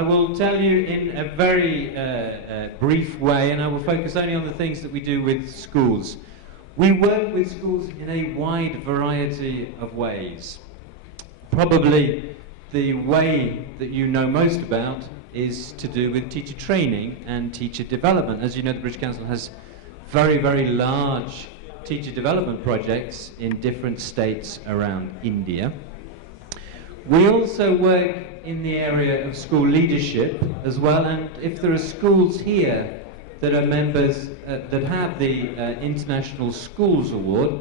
I will tell you in a very brief way, and I will focus only on the things that we do with schools. We work with schools in a wide variety of ways. Probably the way that you know most about is to do with teacher training and teacher development. As you know, the British Council has very, very large teacher development projects in different states around India. We also work in the area of school leadership as well, and if there are schools here that are members that have the International Schools Award,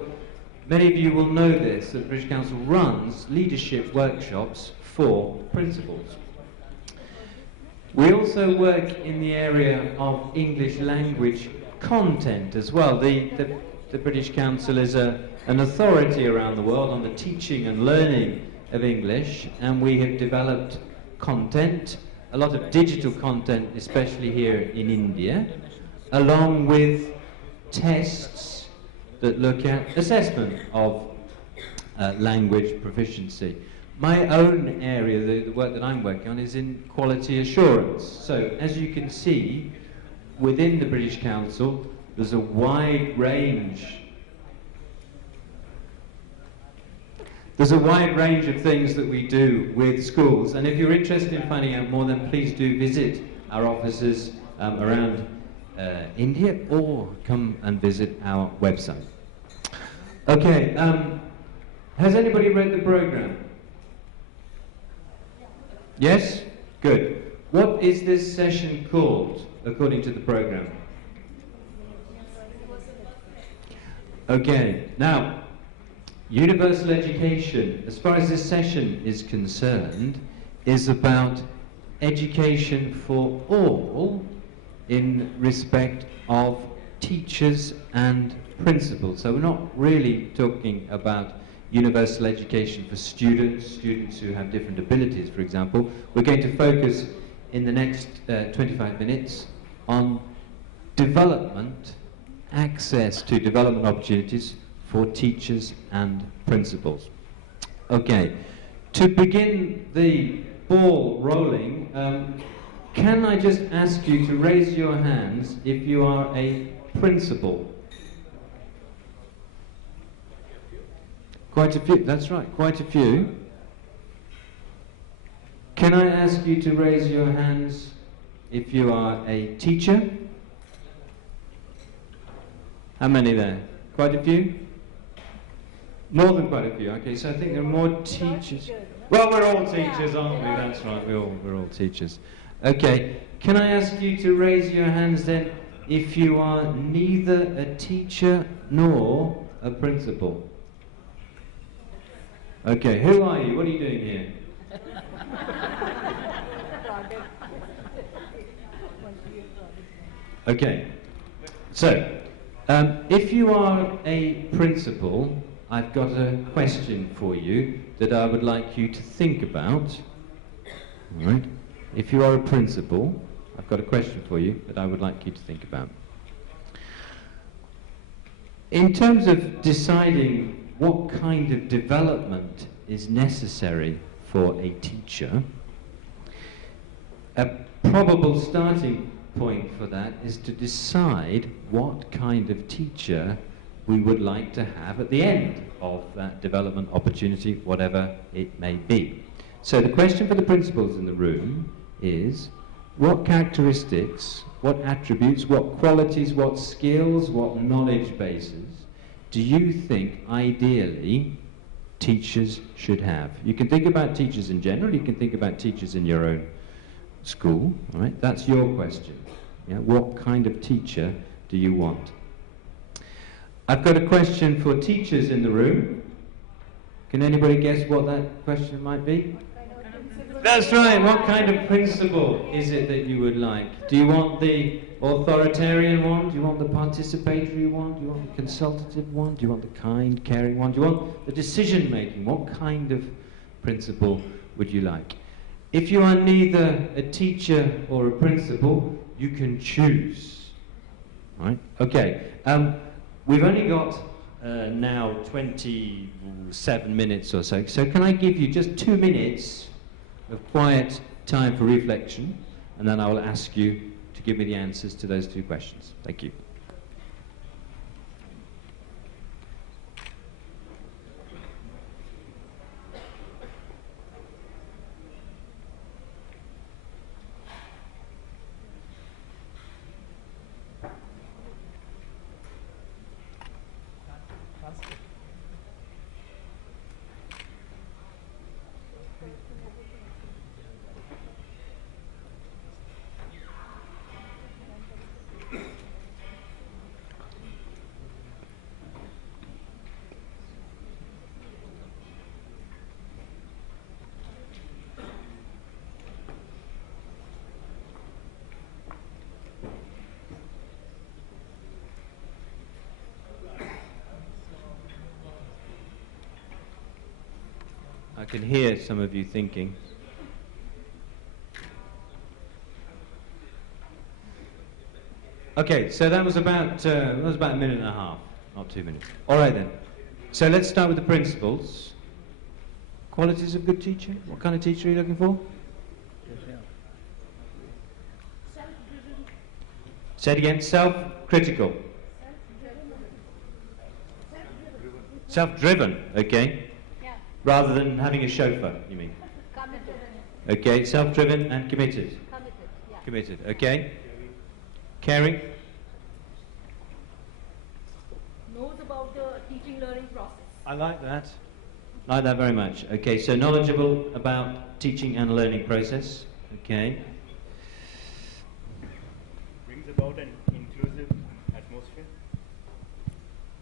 many of you will know this, that the British Council runs leadership workshops for principals. We also work in the area of English language content as well. The British Council is an authority around the world on the teaching and learning of English, and we have developed content, a lot of digital content, especially here in India, along with tests that look at assessment of language proficiency. My own area, the work that I'm working on, is in quality assurance. So, as you can see, within the British Council, there's a wide range. There's a wide range of things that we do with schools, and if you're interested in finding out more, then please do visit our offices around India, or come and visit our website. Okay, has anybody read the program? Yes? Good. What is this session called, according to the program? Okay, now, universal education, as far as this session is concerned, is about education for all in respect of teachers and principals. So we're not really talking about universal education for students who have different abilities, for example. We're going to focus in the next 25 minutes on development, access to development opportunities for teachers and principals. Okay, to begin the ball rolling, can I just ask you to raise your hands if you are a principal? Quite a few, that's right, quite a few. Can I ask you to raise your hands if you are a teacher? How many there? Quite a few? More than quite a few, okay, so I think there are more teachers. Well, we're all teachers, aren't we? That's right, we're all teachers. Okay, can I ask you to raise your hands then if you are neither a teacher nor a principal? Okay, who are you? What are you doing here? Okay, so if you are a principal, I've got a question for you that I would like you to think about. All right? If you are a principal, I've got a question for you that I would like you to think about. In terms of deciding what kind of development is necessary for a teacher, a probable starting point for that is to decide what kind of teacher we would like to have at the end of that development opportunity, whatever it may be. So the question for the principals in the room is, what characteristics, what attributes, what qualities, what skills, what knowledge bases do you think ideally teachers should have? You can think about teachers in general, you can think about teachers in your own school, all right? That's your question. Yeah? What kind of teacher do you want? I've got a question for teachers in the room. Can anybody guess what that question might be? That's right, what kind of principal is it that you would like? Do you want the authoritarian one? Do you want the participatory one? Do you want the consultative one? Do you want the kind, caring one? Do you want the decision-making? What kind of principal would you like? If you are neither a teacher or a principal, you can choose. Right? Okay. We've only got now 27 minutes or so. So can I give you just 2 minutes of quiet time for reflection, and then I will ask you to give me the answers to those two questions. Thank you. I can hear some of you thinking. Okay, so that was about a minute and a half, not 2 minutes. All right then. So let's start with the principles. Qualities of good teacher. What kind of teacher are you looking for? Self-driven. Say it again. Self-critical. Self-driven. Okay. Rather than having a chauffeur, you mean? Committed. Okay, self-driven and committed. Committed, yeah. Committed, okay. Caring? Knows about the teaching learning process. I like that. Like that very much. Okay, so knowledgeable about teaching and learning process. Okay. Brings about an inclusive atmosphere.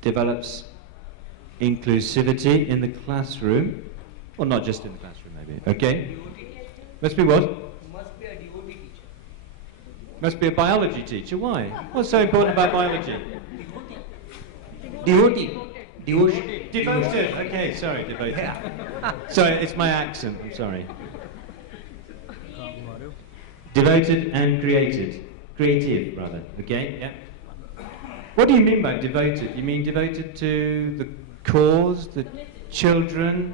Develops inclusivity in the classroom, or not just in the classroom maybe, okay? Must be what? Must be a DOT teacher. Must be a biology teacher, why? What's so important about biology? Devoted. Devoted, okay, sorry, devoted. Sorry, it's my accent, I'm sorry. Devoted and creative rather, okay, yeah. What do you mean by devoted? You mean devoted to the cause, the children,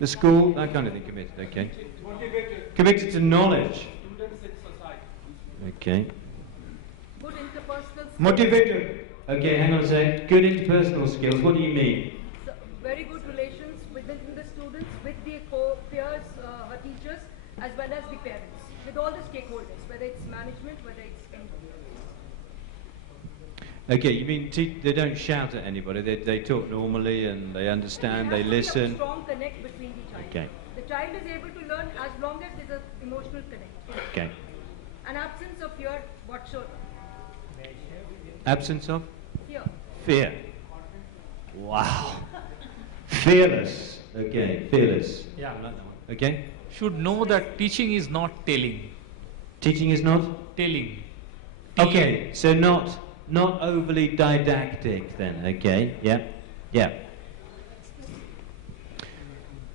the school, that kind of thing, committed, okay. Committed to knowledge. Okay. Good interpersonal skills. Motivated. Okay, hang on a sec. Good interpersonal skills, what do you mean? So, very good relations within the students, with the peers, teachers, as well as the parents, with all the stakeholders, whether it's management, whether it's anybody. Okay, you mean they don't shout at anybody, they talk normally and they understand, they listen. There has to be a strong connect between the child. Okay. The child is able to learn as long as there's an emotional connect. Okay. An absence of fear whatsoever. Absence of? Fear. Fear. Wow. Fearless. Okay, fearless. Yeah. I like that one. Okay. Should know that teaching is not telling. Teaching is not? Telling. Okay, so not overly didactic then, okay, yeah, yeah.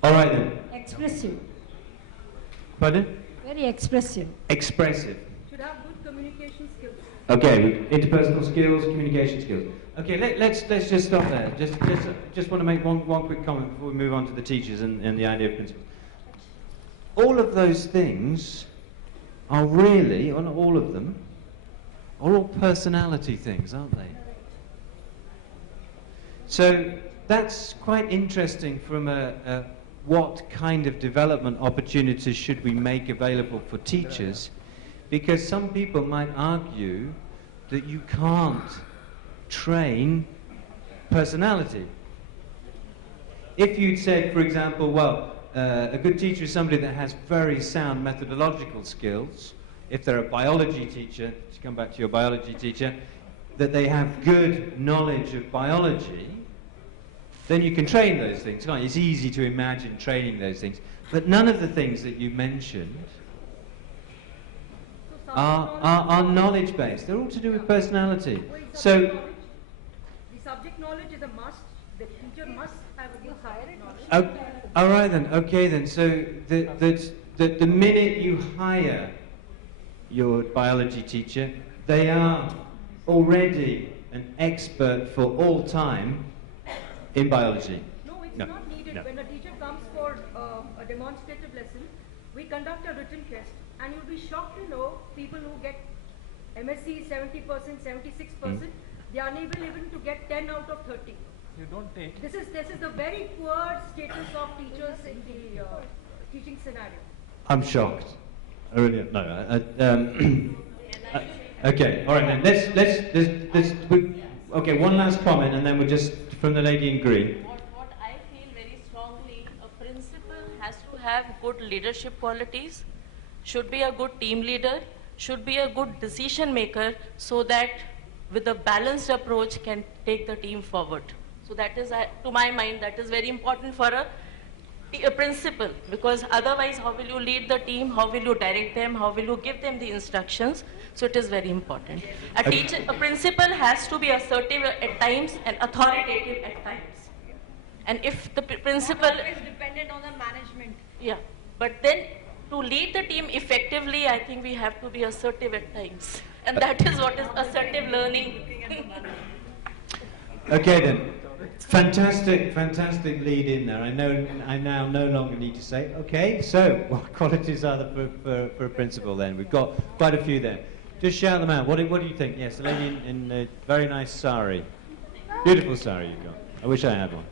All right then. Expressive. Pardon? Very expressive. Expressive. Should have good communication skills. Okay, interpersonal skills, communication skills. Okay, let's just stop there. Just want to make one quick comment before we move on to the teachers and the idea of principles. All of those things are really, or not all of them, are all personality things, aren't they? So that's quite interesting from what kind of development opportunities should we make available for teachers, because some people might argue that you can't train personality. If you'd said, for example, well, a good teacher is somebody that has very sound methodological skills, if they're a biology teacher, to come back to your biology teacher, that they have good knowledge of biology, then you can train those things, can't you? It's easy to imagine training those things. But none of the things that you mentioned are knowledge-based. They're all to do with personality. So, the subject knowledge is a must. The teacher must have a good subject knowledge. all right then, okay then. So the minute you hire your biology teacher, they are already an expert for all time in biology. No, it's No, not needed. no. When a teacher comes for a demonstrative lesson, we conduct a written test, and you'll be shocked to know people who get MSc 70%, 76%, they are unable even to get 10 out of 30. You don't take. This is the very poor status of teachers in the teaching scenario. I'm shocked. I really no. Okay, all right then. Okay, one last comment, and then we'll just from the lady in green. What I feel very strongly, a principal has to have good leadership qualities, should be a good team leader, should be a good decision maker, so that with a balanced approach can take the team forward. So that is, to my mind, that is very important for a principal, because otherwise how will you lead the team, how will you direct them, how will you give them the instructions? So it is very important. A principal has to be assertive at times and authoritative at times. And if the principal is dependent on the management. Yeah, but then to lead the team effectively, I think we have to be assertive at times. And that is what is assertive learning. Okay then. Fantastic, fantastic lead in there. I now no longer need to say, okay, so what qualities are there for a principal then? We've got quite a few there. Just shout them out. What do you think? Yes, the lady in the very nice sari. Beautiful sari you've got. I wish I had one.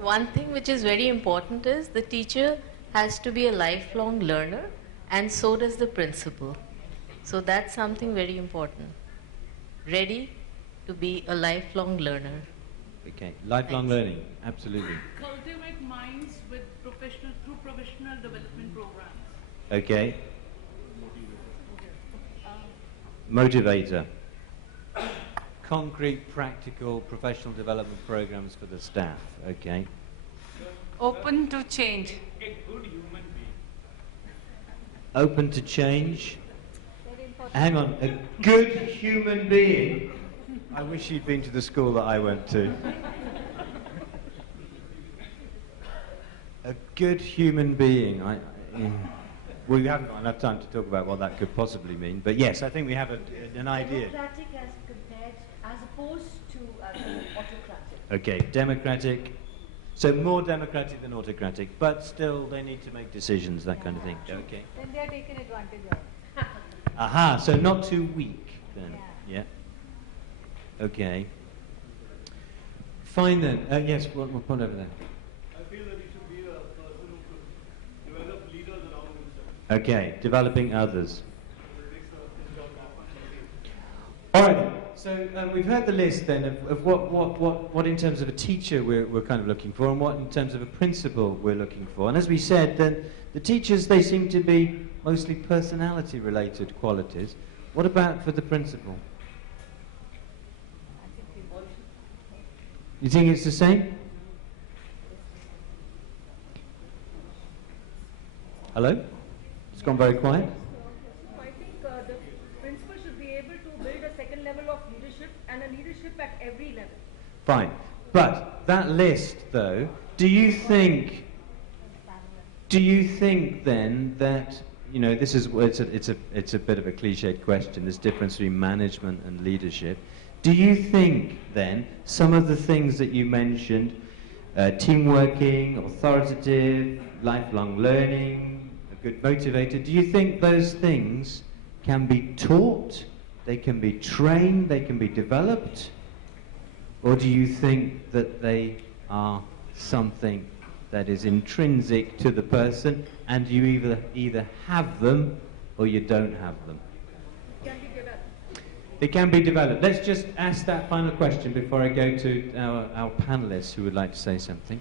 One thing which is very important is the teacher has to be a lifelong learner, and so does the principal. So that's something very important. Ready to be a lifelong learner. Okay, lifelong learning, absolutely. Cultivate minds with through professional development programs. Okay. Motivator. Concrete, practical, professional development programs for the staff. Okay. Open to change. Open to change. Hang on, a good human being. I wish you'd been to the school that I went to. A good human being. We haven't got enough time to talk about what that could possibly mean, but yes, I think we have an idea. Democratic as compared, as opposed to autocratic. Okay, democratic. So more democratic than autocratic, but still they need to make decisions, that kind of thing. Okay. Then they are taken advantage of. Aha, so not too weak then. Yeah. Okay. Fine then. Yes, we'll put over there. I feel that he should be a person who could develop leaders around himself. Okay, developing others. All right. So we've heard the list then of what in terms of a teacher we're kind of looking for, and what in terms of a principal we're looking for. And as we said, then the teachers, they seem to be mostly personality-related qualities. What about for the principal? You think it's the same? Hello? It's gone very quiet. I think the principal should be able to build a second level of leadership and a leadership at every level. Fine. But that list, though, do you think then that, you know, this is it's a bit of a cliched question, this difference between management and leadership. Do you think then some of the things that you mentioned, team working, authoritative, lifelong learning, a good motivator, do you think those things can be taught, they can be trained, they can be developed? Or do you think that they are something that is intrinsic to the person, and you either have them or you don't have them? Can be developed. It can be developed. Let's just ask that final question before I go to our panelists who would like to say something.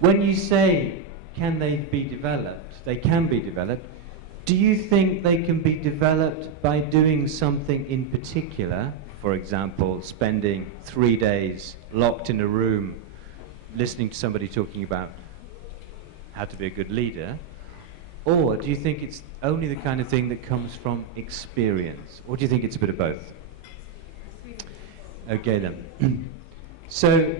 When you say, can they be developed? They can be developed. Do you think they can be developed by doing something in particular? For example, spending 3 days locked in a room listening to somebody talking about how to be a good leader? Or do you think it's only the kind of thing that comes from experience? Or do you think it's a bit of both? Okay then. So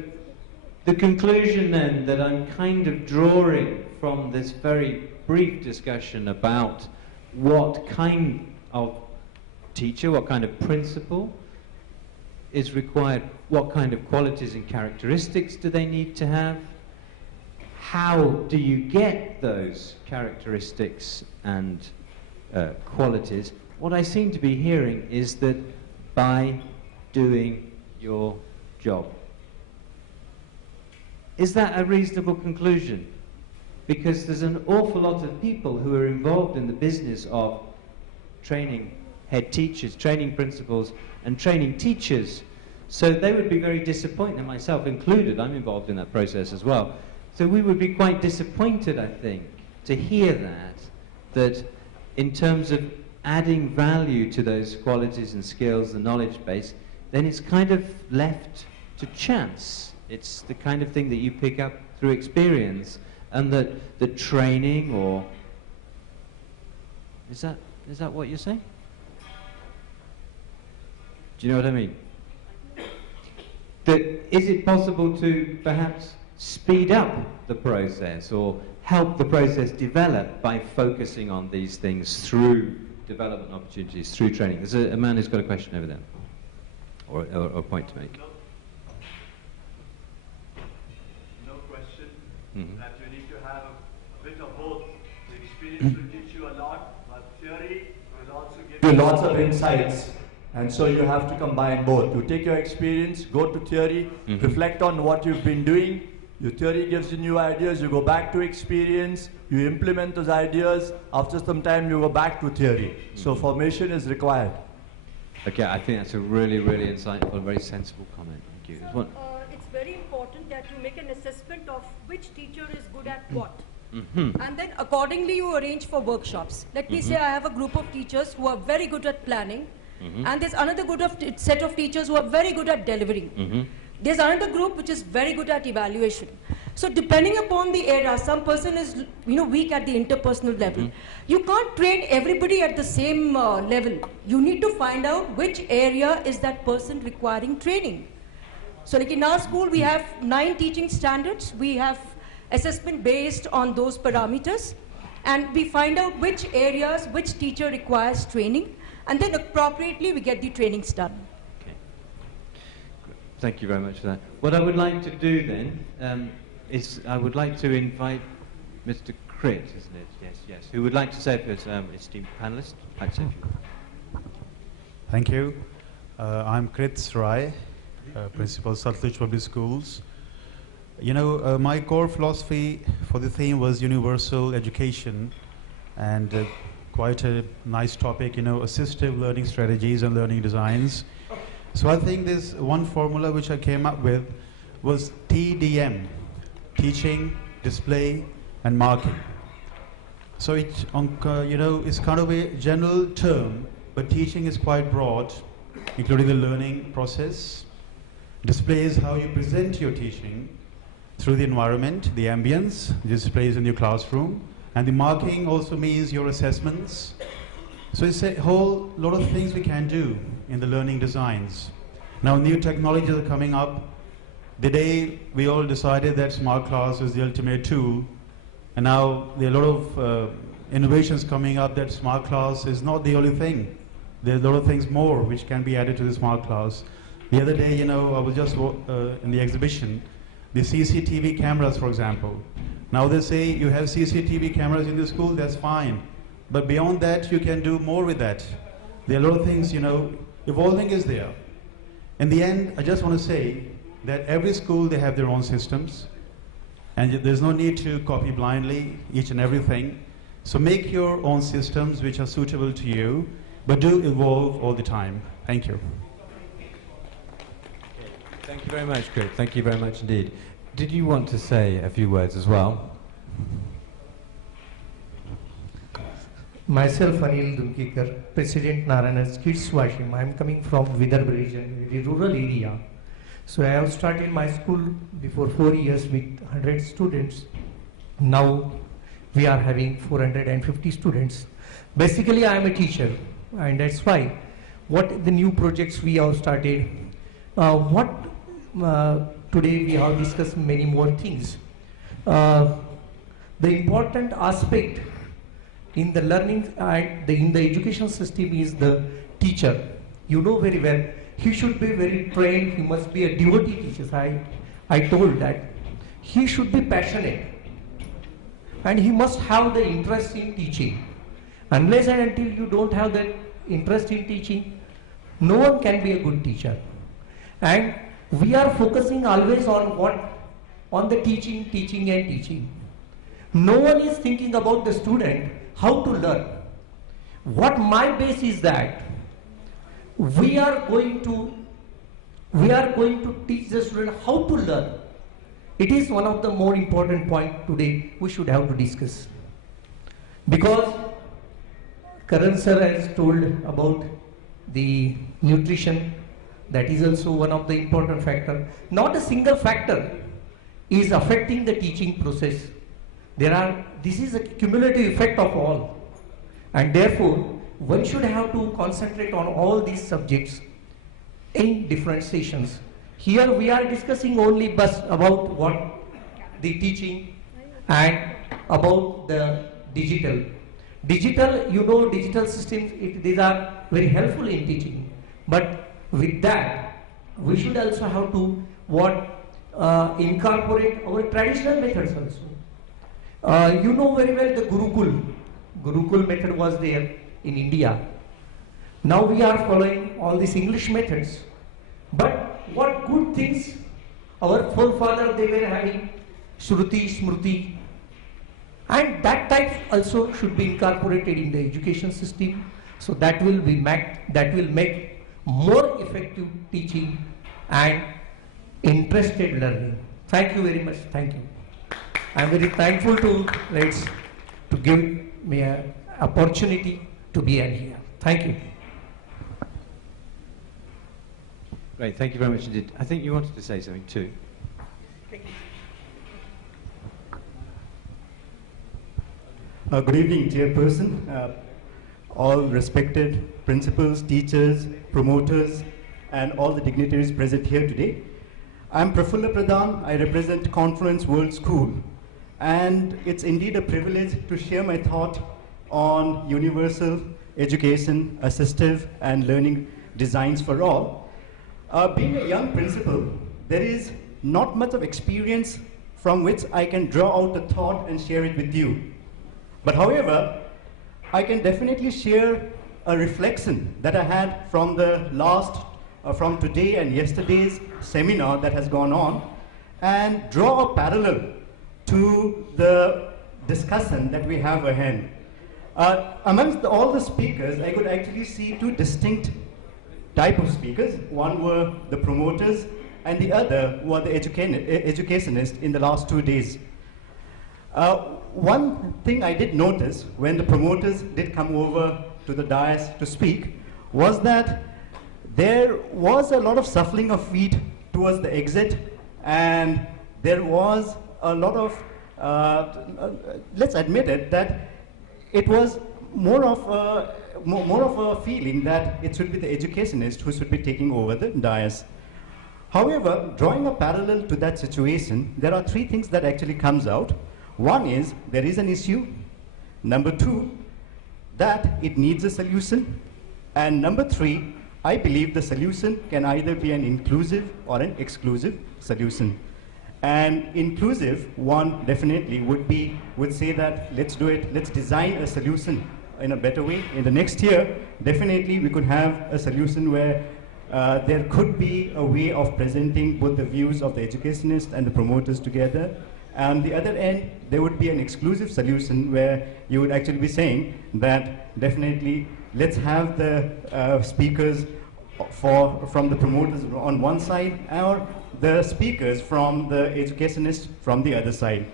the conclusion then that I'm kind of drawing from this very brief discussion about what kind of teacher, what kind of principal is required, what kind of qualities and characteristics do they need to have, how do you get those characteristics and qualities? What I seem to be hearing is that by doing your job. Is that a reasonable conclusion? Because there's an awful lot of people who are involved in the business of training head teachers, training principals, and training teachers. So they would be very disappointed, and myself included, I'm involved in that process as well. So we would be quite disappointed, I think, to hear that in terms of adding value to those qualities and skills, the knowledge base, then it's kind of left to chance. It's the kind of thing that you pick up through experience, and that the training, or is that what you're saying? Do you know what I mean? Is it possible to perhaps speed up the process or help the process develop by focusing on these things through development opportunities, through training? There's a man who's got a question over there, or a point to make. No question. That you need to have a bit of both. The experience will teach you a lot, but theory will also give you lots of insights. And so you have to combine both. You take your experience, go to theory, reflect on what you've been doing. Your theory gives you new ideas. You go back to experience. You implement those ideas. After some time, you go back to theory. So formation is required. Okay, I think that's a really, really insightful, very sensible comment. Thank you. So, it's very important that you make an assessment of which teacher is good at what. And then accordingly you arrange for workshops. Let me say I have a group of teachers who are very good at planning, and there's another set of teachers who are very good at delivering. There's another group which is very good at evaluation. So depending upon the area, some person is weak at the interpersonal level. You can't train everybody at the same level. You need to find out which area is that person requiring training. So like in our school, we have 9 teaching standards. We have assessment based on those parameters. And we find out which areas, which teacher requires training. And then appropriately, we get the trainings done. Thank you very much for that. What I would like to do then is I would like to invite Mr. Krit, isn't it? Yes. Who would like to say for his esteemed panelist? Thank you. I'm Krit Serai, Principal Satluj Public Schools. My core philosophy for the theme was universal education, and quite a nice topic, assistive learning strategies and learning designs. So I think this one formula which I came up with was TDM, teaching, display, and marking. So it's it's kind of a general term, but teaching is quite broad, including the learning process. Display is how you present your teaching through the environment, the ambience, displays in your classroom, and the marking also means your assessments. So it's a whole lot of things we can do in the learning designs. Now new technologies are coming up. The day we all decided that smart class is the ultimate tool, and now there are a lot of innovations coming up that smart class is not the only thing. There are a lot of things more which can be added to the smart class. The other day, I was just in the exhibition, the CCTV cameras, for example. Now they say you have CCTV cameras in the school, that's fine. But beyond that, you can do more with that. There are a lot of things, evolving is there. In the end, I just want to say that every school, they have their own systems. And there's no need to copy blindly each and everything. So make your own systems which are suitable to you, but do evolve all the time. Thank you. Thank you very much, Krit. Thank you very much indeed. Did you want to say a few words as well? Myself, Anil, President Narayana's Kids Washing. I am coming from Vidya region, a rural area. So I have started my school before 4 years with 100 students. Now we are having 450 students. Basically, I am a teacher, and that's why what the new projects we have started, today we have discussed many more things. The important aspect in the learning and in the education system is the teacher. You know very well, he should be very trained, he must be a devotee teacher. I told that he should be passionate. and he must have the interest in teaching. Unless and until you don't have that interest in teaching, no one can be a good teacher. And we are focusing always on what? On the teaching, teaching and teaching. No one is thinking about the student, how to learn. What my base is that we are going to teach the student how to learn. It is one of the more important points today we should have to discuss. Because Karan sir has told about the nutrition, that is also one of the important factors. Not a single factor is affecting the teaching process. This is a cumulative effect of all. And therefore, one should have to concentrate on all these subjects in different sessions. Here we are discussing only about what the teaching and about the digital. Digital systems, these are very helpful in teaching. But with that, we should also have to incorporate our traditional methods also. You know very well the Gurukul method was there in India. Now we are following all these English methods. But what good things our forefathers they were having, Shruti, Smruti, and that type also should be incorporated in the education system. So that will make more effective teaching and interested learning. Thank you very much. Thank you. I am very thankful to Reds to give me an opportunity to be here. Thank you. Great, thank you very much indeed. I think you wanted to say something too. Good evening, Chairperson, all respected principals, teachers, promoters, and all the dignitaries present here today. I'm Prafulla Pradhan. I represent Confluence World School, and it's indeed a privilege to share my thought on universal education, assistive, and learning designs for all. Being a young principal, there is not much of experience from which I can draw out a thought and share it with you. But however, I can definitely share a reflection that I had from from today and yesterday's seminar that has gone on, and draw a parallel to the discussion that we have ahead. Amongst all the speakers, I could actually see two distinct type of speakers. One were the promoters and the other were the educationists in the last 2 days. One thing I did notice when the promoters did come over to the dais to speak was that there was a lot of shuffling of feet towards the exit, and there was a lot of, let's admit it, that it was more of a feeling that it should be the educationist who should be taking over the dais. However, drawing a parallel to that situation, there are three things that actually comes out. One is there is an issue. Number two, that it needs a solution. And number three, I believe the solution can either be an inclusive or an exclusive solution. And inclusive one definitely would say that let's do it, let's design a solution in a better way. In the next year, definitely we could have a solution where there could be a way of presenting both the views of the educationists and the promoters together. And the other end, there would be an exclusive solution where you would actually be saying that definitely let's have the speakers from the promoters on one side, or the speakers from the educationists from the other side.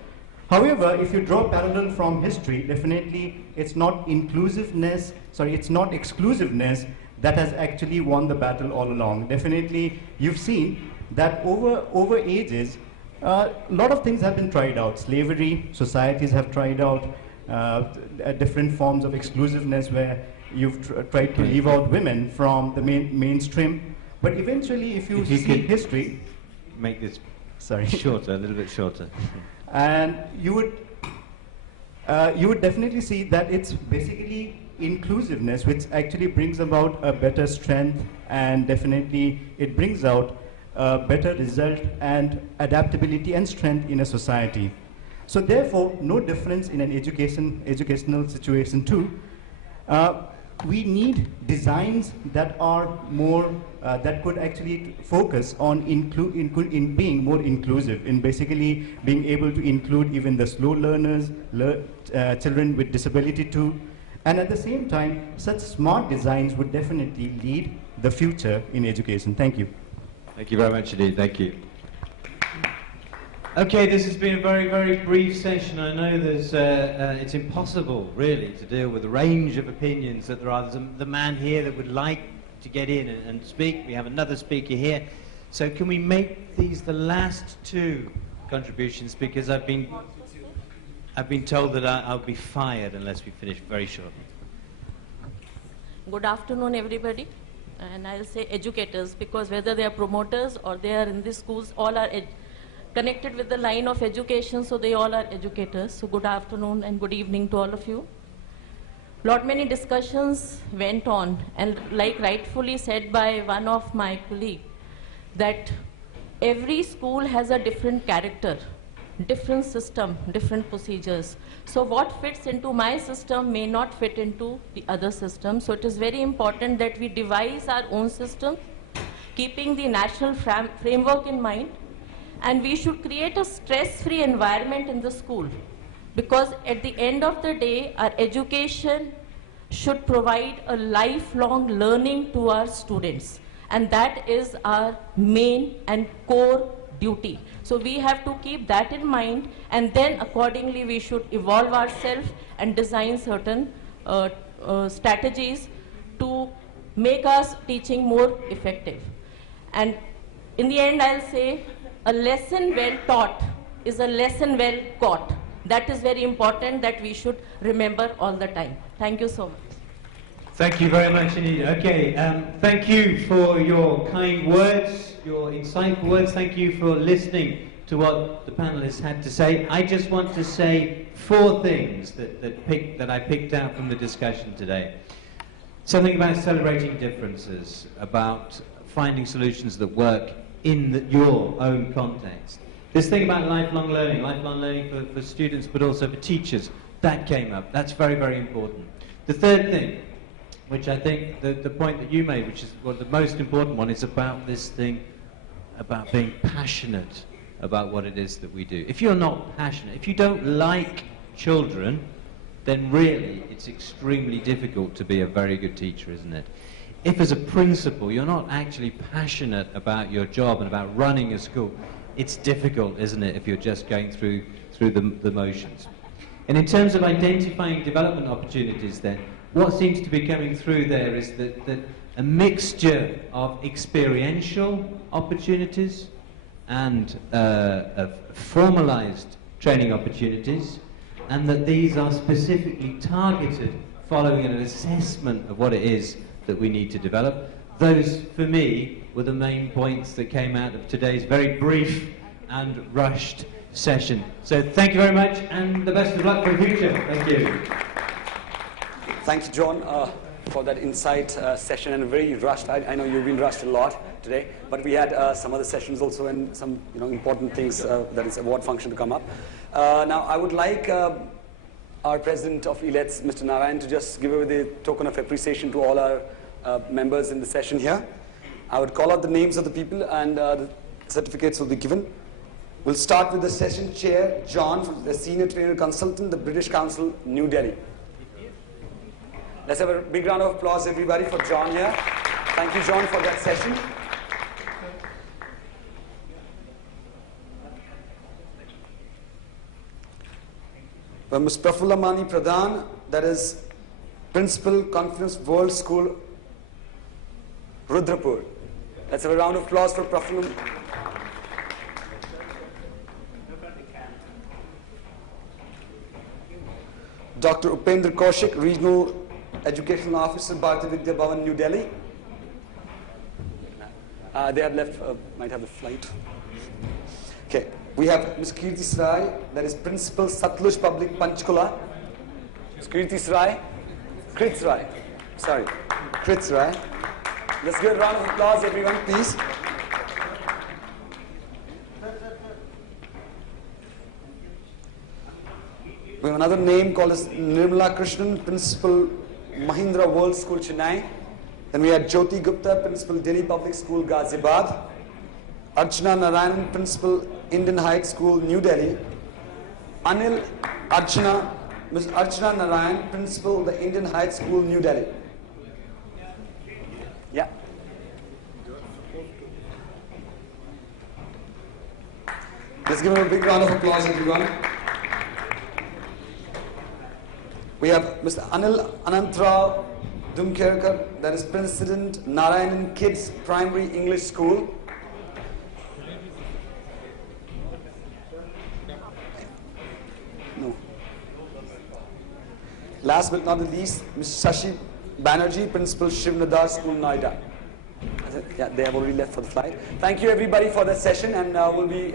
However, if you draw parallel from history, definitely it's not inclusiveness, it's not exclusiveness that has actually won the battle all along. Definitely, you've seen that over ages, a lot of things have been tried out. Slavery, societies have tried out different forms of exclusiveness where you've tried to leave out women from the mainstream. But eventually, if you see history... Make this shorter, a little bit shorter. And you would definitely see that it's basically inclusiveness which actually brings about a better strength, and definitely it brings out a better result and adaptability and strength in a society. So therefore, no difference in an educational situation too. We need designs that are more, that could actually focus on in being more inclusive, in basically being able to include even the slow learners, children with disability too. And at the same time, such smart designs would definitely lead the future in education. Thank you. Thank you very much indeed. Thank you. Okay, this has been a very, very brief session. I know there's, it's impossible, really, to deal with the range of opinions that there are. There's the man here that would like to get in and speak. We have another speaker here. So can we make these the last two contributions, because I've been told that I'll be fired unless we finish very shortly. Good afternoon, everybody. And I'll say educators, because whether they are promoters or they are in the schools, all are connected with the line of education, so they all are educators. So good afternoon and good evening to all of you. Many discussions went on, and like rightfully said by one of my colleagues, that every school has a different character, different system, different procedures. So what fits into my system may not fit into the other system. So it is very important that we devise our own system, keeping the national framework in mind. And we should create a stress-free environment in the school, because at the end of the day, our education should provide a lifelong learning to our students. And that is our main and core duty. So we have to keep that in mind, and then accordingly we should evolve ourselves and design certain strategies to make our teaching more effective. And in the end, I'll say, a lesson well taught is a lesson well caught. That is very important, that we should remember all the time. Thank you so much. Thank you very much indeed. Okay, thank you for your kind words, your insightful words. Thank you for listening to what the panelists had to say. I just want to say 4 things that I picked out from the discussion today. Something about celebrating differences, about finding solutions that work in your own context. This thing about lifelong learning for students, but also for teachers, that came up. That's very, very important. The third thing, which I think the point that you made, which is the most important one, is about this thing about being passionate about what it is that we do. If you're not passionate, if you don't like children, then really it's extremely difficult to be a very good teacher, isn't it? If as a principal you're not actually passionate about your job and about running a school, it's difficult, isn't it, if you're just going through the motions. And in terms of identifying development opportunities then, what seems to be coming through there is that a mixture of experiential opportunities and of formalized training opportunities, and that these are specifically targeted following an assessment of what it is that we need to develop. Those, for me, were the main points that came out of today's very brief and rushed session. So thank you very much, and the best of luck for the future. Thank you. Thank you, John, for that insight session, and very rushed. I know you've been rushed a lot today, but we had some other sessions also, and some important things, that is award function, to come up. Now, I would like our president of ELETS, Mr. Narain, to just give away the token of appreciation to all our members in the session here. I would call out the names of the people, and the certificates will be given. We'll start with the session chair, John, the senior trainer consultant, the British Council, New Delhi. Let's have a big round of applause, everybody, for John here. Thank you, John, for that session. Ms. Prafulla Pradhan, that is Principal, Confluence World School, Rudrapur. Let's have a round of applause for Prafulla. Dr. Upendra Kaushik, Regional Educational Officer, Bhartiya, Vidya, Bhavan, New Delhi. They have left, might have a flight. Okay, we have Ms. Krit, Serai, that is Principal, Satluj Public, Panchkula. Ms. Krit, Serai. Krit, Serai. Sorry, Krit, Serai. Let's give a round of applause, everyone, please. We have another name called as Nirmala Krishnan, Principal, Mahindra World School, Chennai. Then we had Jyoti Gupta, Principal, Delhi Public School, Ghaziabad. Archana Narain, Principal, Indian Heights School, New Delhi. Anil, Ms. Archana Narain, Principal, the Indian Heights School, New Delhi. Yeah. Let's give him a big round of applause, everyone. We have Mr. Anil Anantrao Dumkerkar, that is President, Narayan Kids Primary English School. No. Last but not the least, Mr. Shashi Banerjee, Principal, Shiv Nadar School, Noida. Yeah, they have already left for the flight. Thank you everybody for that session, and we'll be